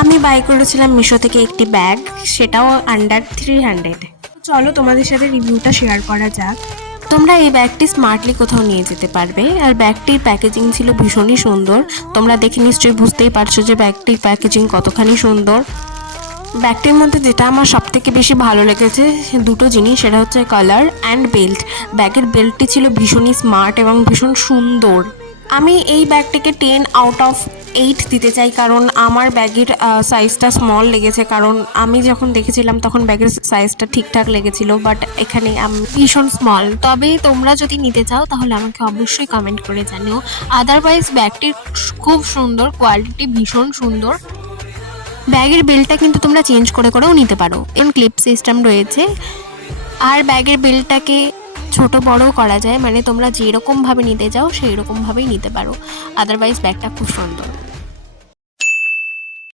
আমি বাই করেছিলাম মিশো থেকে একটি ব্যাগ, সেটাও আন্ডার 300। চলো তোমাদের সাথে রিভিউটা শেয়ার করা যাক। তোমরা এই ব্যাগটি স্মার্টলি কোথাও নিয়ে যেতে পারবে। আর ব্যাগটির প্যাকেজিং ছিল ভীষণই সুন্দর। তোমরা দেখে নিশ্চয়ই বুঝতেই পারছো যে ব্যাগটির প্যাকেজিং কতখানি সুন্দর। ব্যাগটির মধ্যে যেটা আমার সবথেকে বেশি ভালো লেগেছে দুটো জিনিস, সেটা হচ্ছে কালার অ্যান্ড বেল্ট। ব্যাগের বেল্টটি ছিল ভীষণই স্মার্ট এবং ভীষণ সুন্দর। আমি এই ব্যাগটিকে 10/8 দিতে চাই, কারণ আমার ব্যাগের সাইজটা স্মল লেগেছে। কারণ আমি যখন দেখেছিলাম তখন ব্যাগের সাইজটা ঠিকঠাক লেগেছিল, বাট এখানে আমি ভীষণ স্মল। তবে তোমরা যদি নিতে চাও তাহলে আমাকে অবশ্যই কমেন্ট করে জানিও। আদারওয়াইজ ব্যাগটির খুব সুন্দর, কোয়ালিটি ভীষণ সুন্দর। ব্যাগের বেল্টটা কিন্তু তোমরা চেঞ্জ করে করেও নিতে পারো, এমন ক্লিপ সিস্টেম রয়েছে। আর ব্যাগের বেল্টটাকে ছোট বড়ও করা যায়, মানে তোমরা যেরকমভাবে নিতে চাও সেই রকমভাবেই নিতে পারো। আদারওয়াইজ ব্যাগটা খুব সুন্দর।